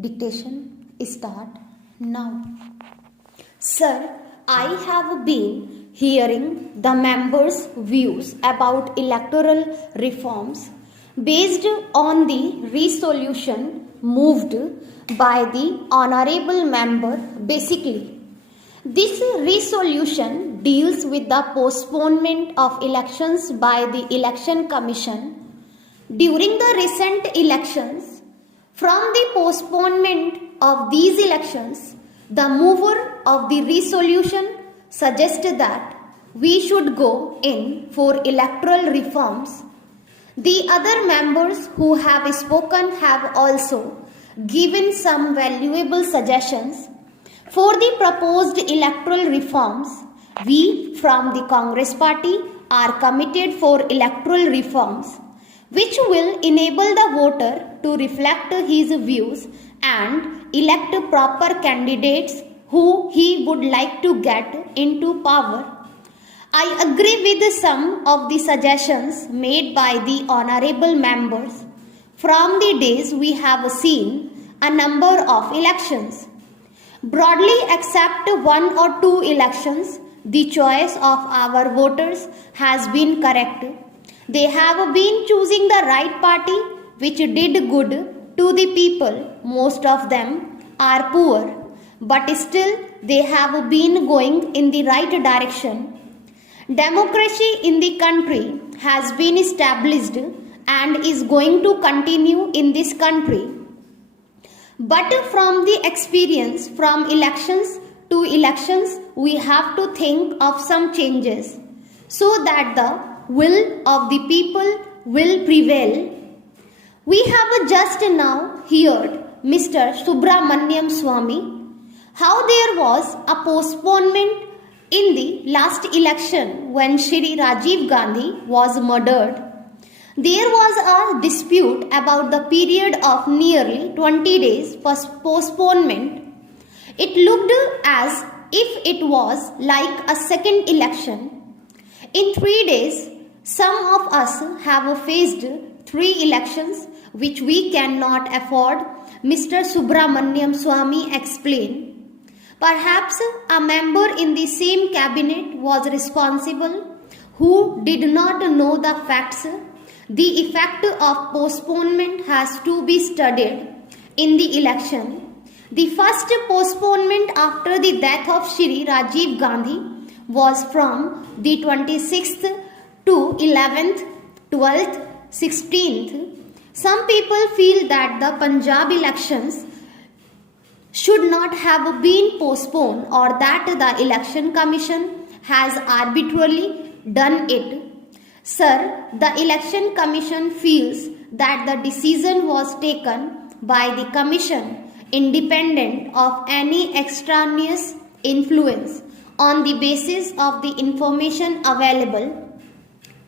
Dictation start now. Sir, I have been hearing the members' views about electoral reforms based on the resolution moved by the honorable member. Basically, this resolution deals with the postponement of elections by the Election Commission during the recent elections. From the postponement of these elections, the mover of the resolution suggested that we should go in for electoral reforms. The other members who have spoken have also given some valuable suggestions for the proposed electoral reforms. We from the Congress Party are committed for electoral reforms, which will enable the voter to reflect his views and elect proper candidates who he would like to get into power. I agree with some of the suggestions made by the honorable members. From the days we have seen a number of elections. Broadly except one or two elections, the choice of our voters has been correct. They have been choosing the right party which did good to the people. Most of them are poor, but still they have been going in the right direction. Democracy in the country has been established and is going to continue in this country. But from the experience from elections to elections, we have to think of some changes so that the will of the people will prevail. We have just now heard Mr. Subramaniam Swamy how there was a postponement in the last election when Shri Rajiv Gandhi was murdered. There was a dispute about the period of nearly 20 days postponement. It looked as if it was like a second election. In 3 days, some of us have faced 3 elections which we cannot afford, Mr. Subramaniam Swamy explained. Perhaps a member in the same cabinet was responsible who did not know the facts. The effect of postponement has to be studied in the election. The first postponement after the death of Shri Rajiv Gandhi was from the 26th to 11th, 12th, 16th. Some people feel that the Punjab elections should not have been postponed or that the Election Commission has arbitrarily done it. Sir, the Election Commission feels that the decision was taken by the Commission independent of any extraneous influence on the basis of the information available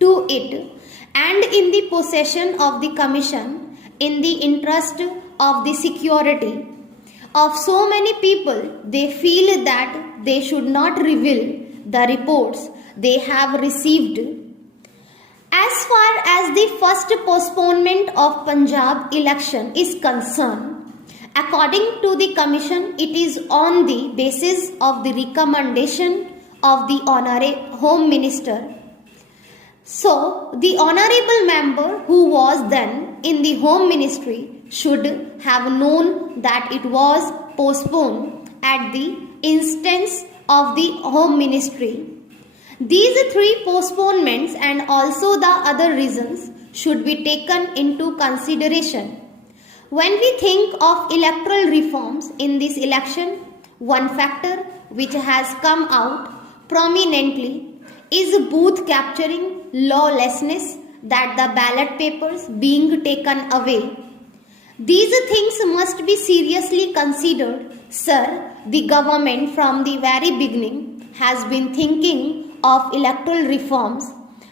to it and in the possession of the Commission in the interest of the security of so many people. They feel that they should not reveal the reports they have received. As far as the first postponement of Punjab election is concerned, according to the Commission, it is on the basis of the recommendation of the Home Minister. So, the honorable member who was then in the Home Ministry should have known that it was postponed at the instance of the Home Ministry. These 3 postponements and also the other reasons should be taken into consideration. When we think of electoral reforms in this election, one factor which has come out prominently is booth capturing lawlessness, that the ballot papers being taken away. These things must be seriously considered. Sir, the government from the very beginning has been thinking of electoral reforms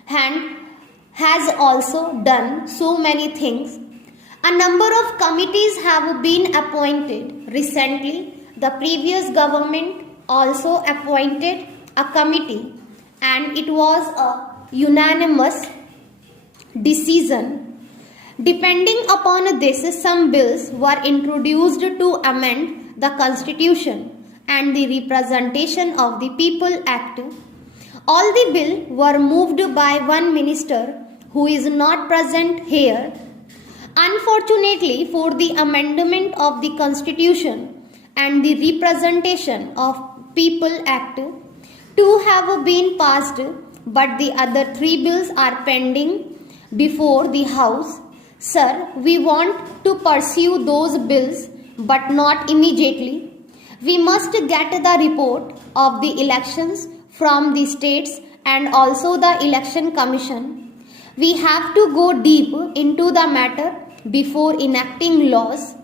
and has also done so many things. A number of committees have been appointed. Recently, the previous government also appointed a committee and it was a unanimous decision. Depending upon this, some bills were introduced to amend the Constitution and the Representation of the People Act. All the bills were moved by one minister who is not present here. Unfortunately for the amendment of the Constitution and the Representation of People Act, two have been passed, but the other three bills are pending before the House. Sir, we want to pursue those bills, but not immediately. We must get the report of the elections from the states and also the Election Commission. We have to go deep into the matter before enacting laws.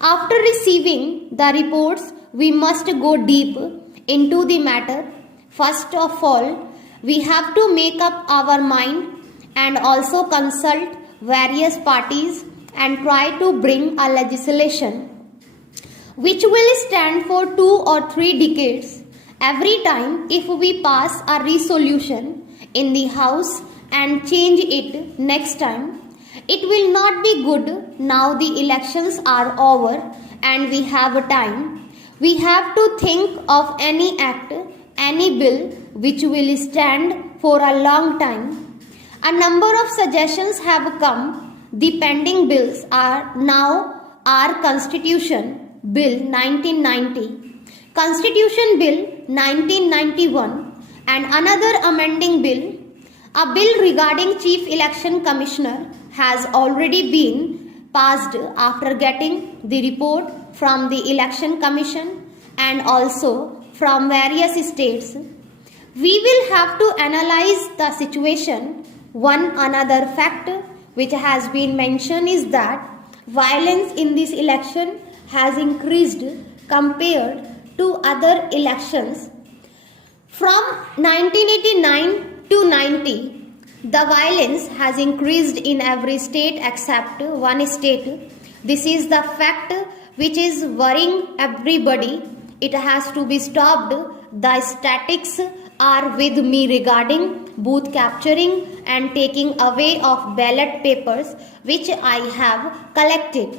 After receiving the reports, we must go deep into the matter. First of all, we have to make up our mind and also consult various parties and try to bring a legislation which will stand for 2 or 3 decades. Every time if we pass a resolution in the House and change it next time, it will not be good. Now the elections are over and we have time. We have to think of any act, any bill which will stand for a long time. A number of suggestions have come. The pending bills are now our Constitution Bill 1990, Constitution Bill 1991 and another amending bill. A bill regarding Chief Election Commissioner has already been passed after getting the report from the Election Commission and also from various states. We will have to analyze the situation. One another fact which has been mentioned is that violence in this election has increased compared to other elections. From 1989 to 90, the violence has increased in every state except one state. This is the fact which is worrying everybody. It has to be stopped. The statistics are with me regarding booth capturing and taking away of ballot papers which I have collected.